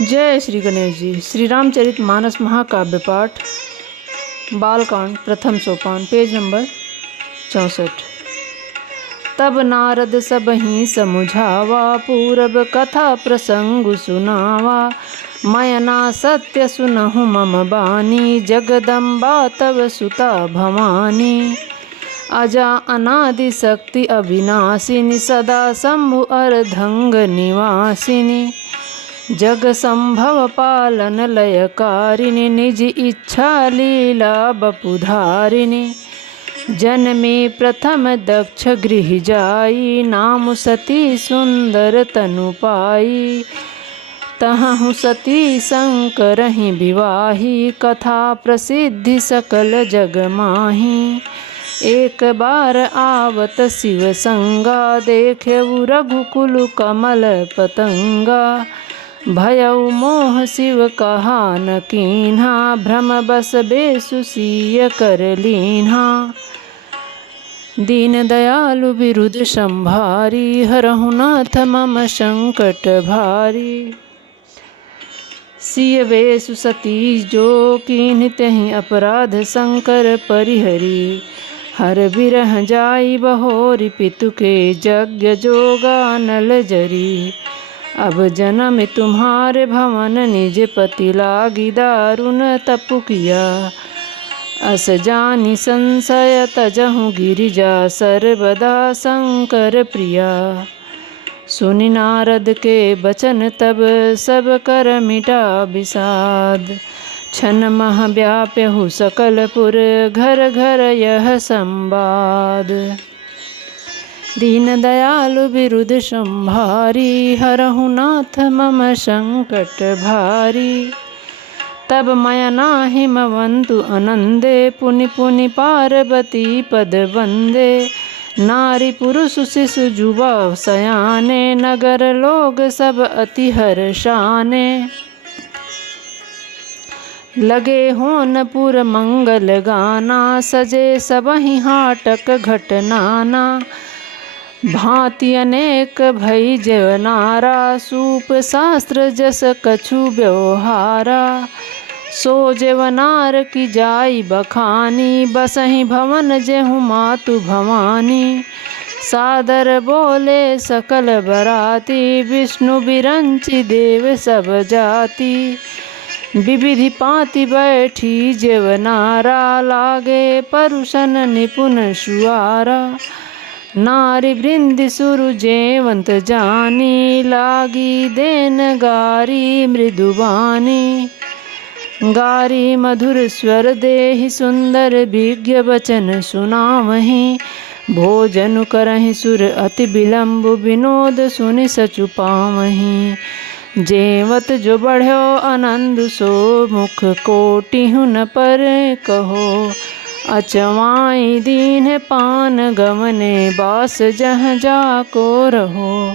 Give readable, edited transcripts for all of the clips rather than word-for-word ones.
जय श्री गणेश जी। श्री रामचरित मानस महाकाव्य पाठ बालकांड प्रथम सोपान पेज नंबर 64। तब नारद सब ही समुझावा पूरब कथा प्रसंग सुनावा। मयना सत्य सुनहु मम बानी जगदम्बा तव सुता भवानी। अजा अनादि शक्ति अविनाशिनी सदा शंभु अर्धंग निवासिनी। जग संभव पालन लयकारिणी निज इच्छा लीला बपुधारिणी। जन्मे प्रथम दक्ष गृह जाई नाम सती सुंदर तनु पाई। तहु सती शंकर ही विवाही कथा प्रसिद्धि सकल जग माही। एक बार आवत शिव संगा देखेउ रघुकुल कमल पतंगा। भयउ मोह शिव कहा न कीन्हा भ्रम बस बेसु सिय कर लीन्हा। दीन दयालु बिरुद संभारी हरहु नाथ मम संकट भारी। सिय वेसु सती जो कीन्ह तेहि अपराध शंकर परिहरी। हर बिरह जाई बहोरी पितु के यज्ञ जोगा नल जरी। अब जन्म तुम्हारे भवन निज पति लागी दारुण तपु किया। अस जानी संशय तजहु गिरिजा सर्वदा शंकर प्रिया। सुनि नारद के बचन तब सब कर मिटा विषाद। क्षण मह व्याप्यहु सकलपुर घर घर यह संवाद। दीन दयालु बिरुद संभारी हरहु नाथ मम संकट भारी। तब मयना हिमवंतु आनंदे पुनि पुनि पार्वती पद वंदे। नारी पुरुष शिशु युवा सयाने नगर लोग सब अति हर्षाने। लगे होनपुर मंगल गाना सजे सबहि हाटक घटनाना। भांति अनेक भई जेवनारा सूप शास्त्र जस कछु व्यवहारा। सो जेवनार की जाई बखानी बसहि भवन जेहु मातु भवानी। सादर बोले सकल बराती विष्णु बिरंचि देव सब जाति। विविधि पाति बैठी जेवनारा लागे परुषन निपुण सुआरा। नारी वृंद सुरु जेवंत जानी लागी देन गारी मृदुबानी। गारी मधुर स्वर देहि सुंदर विज्ञ वचन सुनावहीं। भोजन करहि सुर अति विलंब विनोद सुनि सचु पावहीं। जेवत जो बढ़्यो आनंद सो मुख कोटिहु न पर कहो। अचवाई दीन पान गमने बास जह जाको रहो।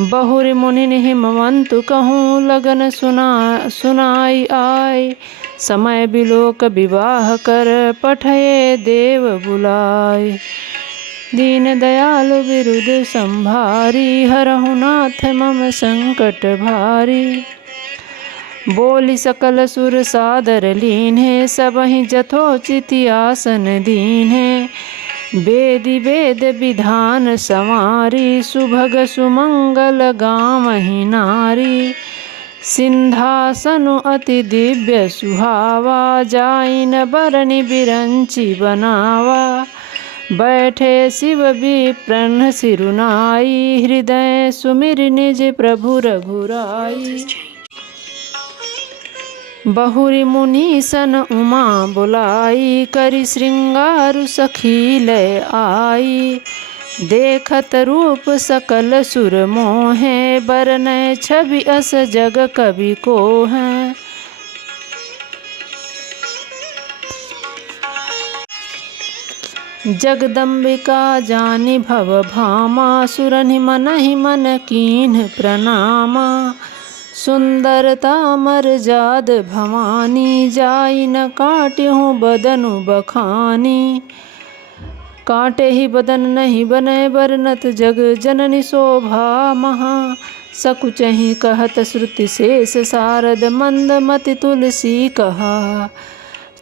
बहुरि मुनि हिमवंतु कहूँ लगन सुनाई आय। समय बिलोक विवाह कर पठये देव बुलाय। दीन दयालु बिरुद संभारी हरहु नाथ मम संकट भारी। बोली सकल सुर सादर लीन्हे सबहि जथोचित आसन दीन्हे। वेदी वेद विधान संवारी सुभग सुमंगल गावहि नारी। सिंहासनु अति दिव्य सुहावा जाइन बरनि बिरंचि बनावा। बैठे शिव विप्रन सिरुनाई हृदय सुमिर निज प्रभु रघुराई। बहुरि मुनि सन उमा बुलाई करि श्रृंगारु सखी लय आई। देखत रूप सकल सुर मोहे बरनय छवि अस जग कवि को है। जगदम्बिका जानि भव भामा सुरनि मनहि मन कीन्ह प्रणामा। सुंदरता मर्जाद भवानी जाई न काट्यहु बदनु बखानी। काटे ही बदन नहीं बने बरनत जग जननी शोभा महा। सकुचहि कहत श्रुति शेष सारद मंदमति तुलसी कहा।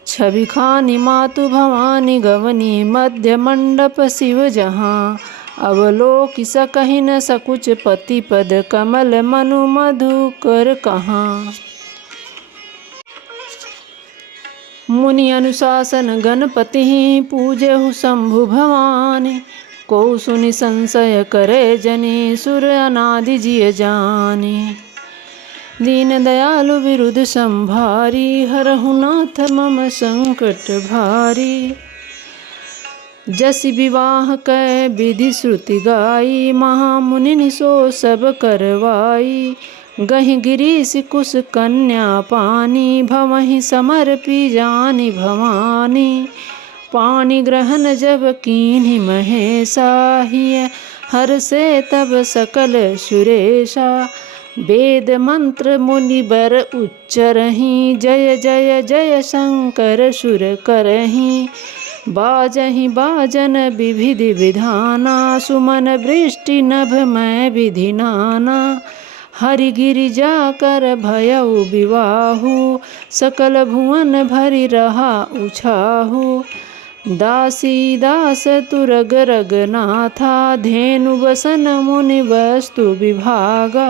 छवि खानी मातु भवानी गवनी मध्य मंडप शिव जहाँ। अवलोकि सकहि न सकुच पति पद कमल मनु मधुकर कहाँ। मुनि अनुशासन गणपति पूजहु शंभु भवानी। को सुनि संशय करे जनि सुर अनादि जिय जानी। दीन दयालु विरुद्ध संभारी हरहु नाथ मम संकट भारी। जसि विवाह कै विधि श्रुति गाई महामुनि सो सब करवाई। गहि गिरीश कुश कन्या पानी भवहि समर्पी जानी भवानी। पानी ग्रहण जब कीन्हि महेशा हिय हर से तब सकल सुरेशा। वेद मंत्र मुनि बर उच्चरहि जय जय जय शंकर सुर करहि। बाजहि बाजन विविधि विधाना सुमन वृष्टि नभ मैं विधि नाना। हरि गिरिजा कर भयउ विवाहु सकल भुवन भरि रहा उछाहु। दासी दास तुरग रग नाथा धेनु बसन मुनि वस्तु विभागा।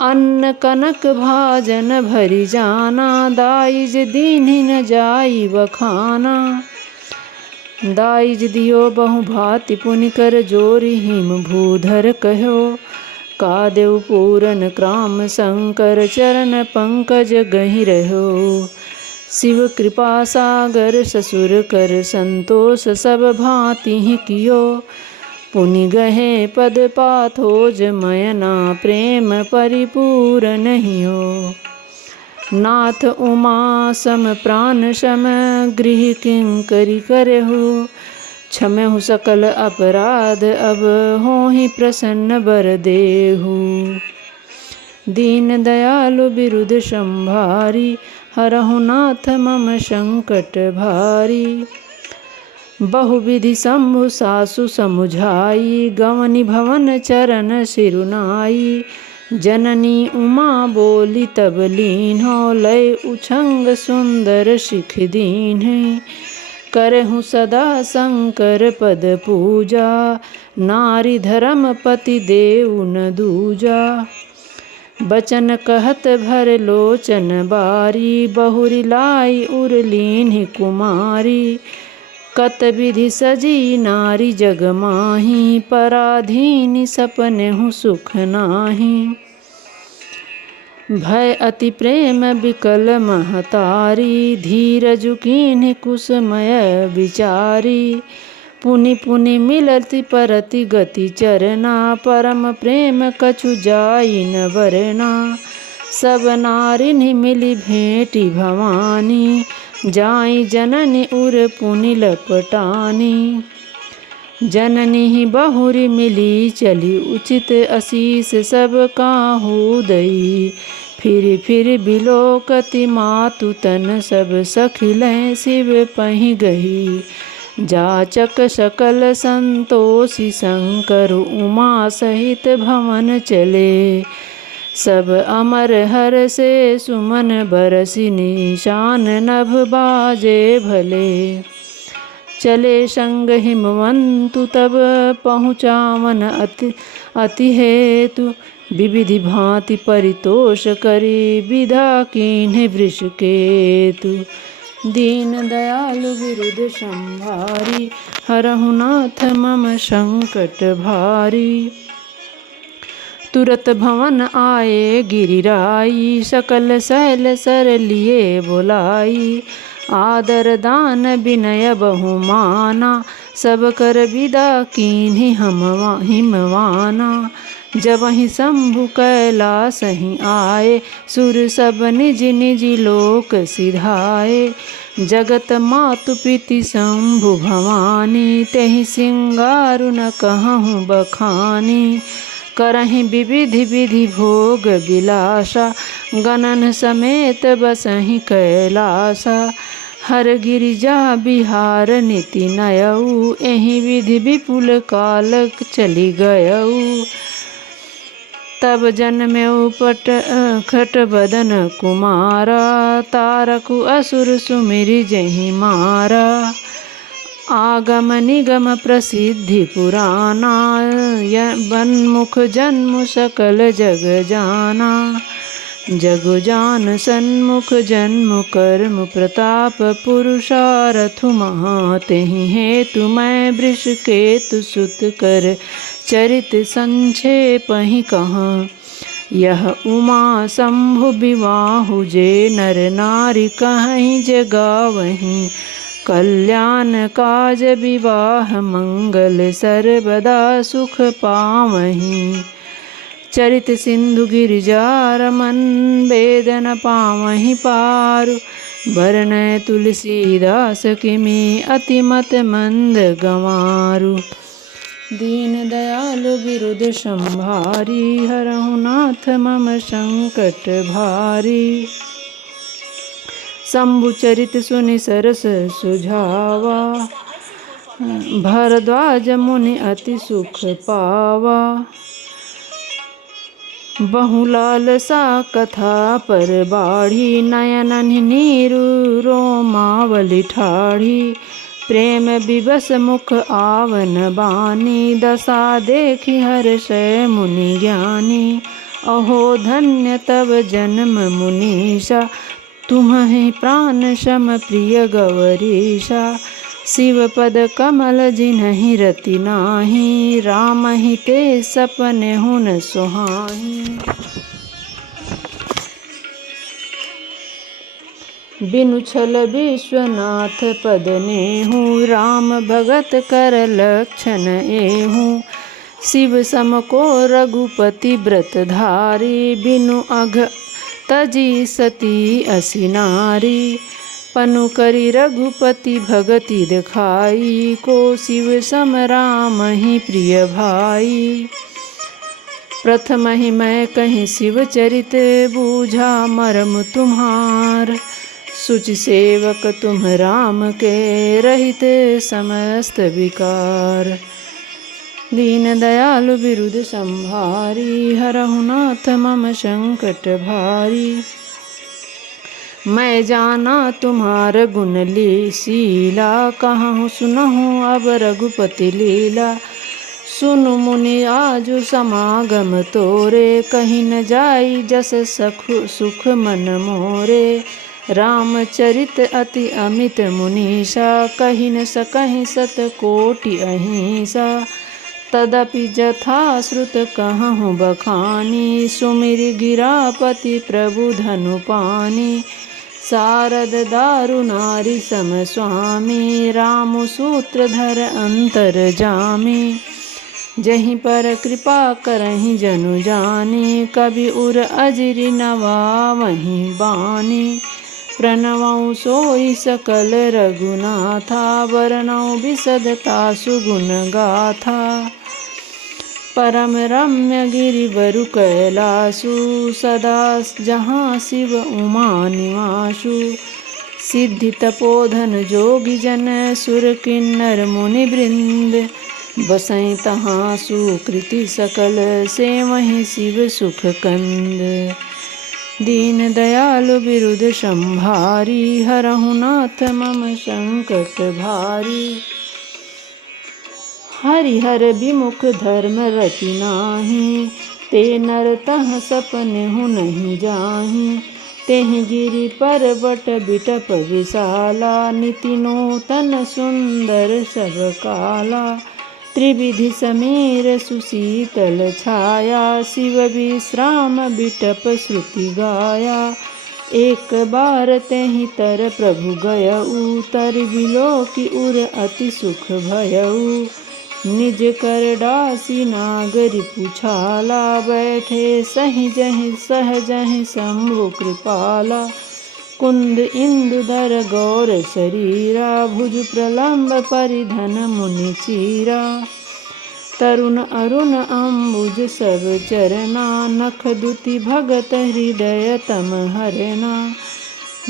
अन्न कनक भाजन भरि जाना दाइज दीन्हि न जाई बखाना। दाइज दियो बहु भांति पुनि कर जोरि हिम भूधर कहो। का देव पूरन क्राम शंकर चरण पंकज गहि रहो। शिव कृपा सागर ससुर कर संतोष सब भांति ही कियो। पुनि गहे पद पाथोज मयना प्रेम परिपूर्ण हियो। नाथ उमा सम प्राण सम गृह किंकरी करहु। क्षमहु सकल अपराध अब होहि प्रसन्न बर देहु। दीन दयालु विरुद्ध संभारी हरहु नाथ मम संकट भारी। बहुविधि शंभु सासु समुझाई गवनी भवन चरण सिरुनाई। जननी उमा बोली तब लीन्हो लय उछंग सुंदर सिख दीन्ह। करहु सदा शंकर पद पूजा नारी धर्म पति देव न दूजा। बचन कहत भर लोचन बारी बहुरी लाई उरलीन्हि कुमारी। कत विधि सजी नारी जग माही पराधीन सपनेहु सुख नाही। भय अति प्रेम बिकल महतारी धीरजु कीन्हि कुसमय विचारी। पुनि पुनि मिलति परति गति चरना परम प्रेम कछु जाई न वरना। सब नारिनि मिली भेंटी भवानी जाई जननी उर पुनि लपटानी। जननी ही बहुरी मिली चली उचित आशीष सब काहू दई। फिर बिलोकति मातु तन सब सखिलें शिव पहि गही। जाचक सकल संतोषी शंकर उमा सहित भवन चले। सब अमर हर से सुमन बरसि निशान नभ बाजे भले। चले संग हिमवंतु तब पहुँचावन अति हेतु। विविधि भांति परितोष करी विधा कीन्हि वृष केतु। दीन दयालु विरुद्ध संभारी हरहु नाथ मम संकट भारी। तुरत भवन आए गिरिराई सकल शैल सर लिए बोलाई। आदर दान विनय बहुमाना सब कर विदा कीन्हि हिमवाना। जबहि शंभु कैलास ही आए सुर सब निज निज लोक सिधाए। जगत मातु पिति शंभु भवानी तेहि सिंगारु न कहूँ बखानी। करहि विविधि विधि भोग विलासा गणन समेत बसहि कैलासा। हर गिरिजा बिहार नीति नयऊ एहि विधि विपुल काल चली गयऊ। तब जन्म्यौ खट बदन कुमारा, तारकु असुर सुमिरि जहि मारा। आगम निगम प्रसिद्धि पुराना, बन्मुख जन्म सकल जग जाना। जग जान सन्मुख जन्म कर्म प्रताप, पुरुषारथु महा तेहि हेतु मैं वृष केतु सुत कर चरित संक्षेपहि कहँ। यह उमा शंभु विवाहु जे नर नारी, कहीं जे गावहीं कल्याण काज विवाह मंगल, सर्वदा सुख पावहीं। चरित सिंधु गिरिजा रमन, वेद न पावहीं पारु। बरनय तुलसीदास किमि, अतिमत मंद गंवारु। दीन दयालु बिरुद संभारी, हरहु नाथ मम संकट भारी। शंभु चरित सुनि सरस सुझावा, भरद्वाज मुनि अति सुख पावा। बहुलालसा कथा पर बाढ़ी, नयन नीरु रोमावली ठाढ़ी। प्रेम विवश मुख आवन बानी, दशा देखि हर्षै मुनि ज्ञानी। अहो धन्य तब जन्म मुनीषा, तुम्हें प्राण सम प्रिय गौरीशा। शिव पद कमल जिन्हि रति नाही, राम ही ते सपने हुन सुहाई। बिनु छल विश्वनाथ पद नेहु, राम भगत कर लक्षण एहु। शिव सम को रघुपति व्रत धारी, बिनु अघ तजी सती असि नारी। पनु करी रघुपति भगति दिखाई, को शिव सम राम ही प्रिय भाई। प्रथम ही मैं कहीं शिव चरित, बूझा मर्म तुम्हार। सुचि सेवक तुम राम के, रहित समस्त विकार। दीन दयालु बिरुद संभारी, हरहु नाथ मम संकट भारी। मैं जाना तुम्हार गुण लीशीला, कहूँ सुनहु अब रघुपति लीला। सुनु मुनि आजु समागम तोरे, कहीं न जाई जस सुख मन मोरे। रामचरित अति अमित मुनीषा, कहीं न सकहीं सत कोटि अहिंसा। तदपि जथा श्रुत कहूँ बखानी, सुमिरि गिरापति प्रभु धनु पानी। शारद दारु नारी सम स्वामी, रामु सूत्रधर अंतर जामी। जहीं पर कृपा करहीं जनु जानी, कवि उर अजिरि नवावहीं बानी। प्रणवं सोई सकल रघुनाथा, वरनौ विशदता सुगुण गाथा। परम रम्य गिरिवरु कैलासु, सदा जहाँ शिव उमा निवासु। सिद्धि तपोधन जोगी जन, सुर किन्नर मुनि वृंद। बसई तहाँ सुकृति सकल, से वहीं शिव सुख कंद। दीन दयालु बिरुद संभारी, हरहु नाथ मम संकट भारी। हरिहर विमुख धर्म रति नाही, ते नर तह सपनेहु नहीं जाही। तेहि गिरि पर्वत बिटप विशाला, निति नूतन सुंदर सब काला। त्रिविधि समीर सुशीतल छाया, शिव विश्राम बिटप श्रुति गाया। एक बार तेहि तर प्रभु गयऊ, तर बिलोकि उर अति सुख भयऊ। निज कर डासी नागरि पुछाला, बैठे सहि जहि सहजहि शंभु कृपाला। कुंद इंदुधर गौर शरीरा, भुज प्रलंब परिधन मुनि चीरा। तरुण अरुण अम्बुज सब चरना, नख दुति भगत हृदय तम हरना।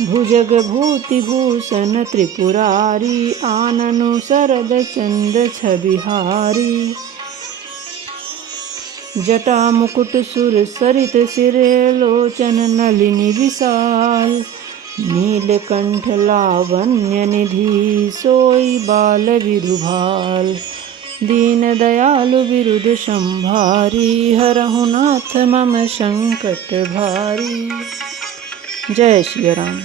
भुजग भूति भूषण त्रिपुरारी, आननु शरद चंद छबिहारी। जटा मुकुट सुर सरित सिर लोचन नलिनी विशाल। नीलकंठ लावण्य निधि सोई बाल विदुभाल। दीन दयालु बिरुद संभारी हरहु नाथ मम संकट भारी। जय श्री राम।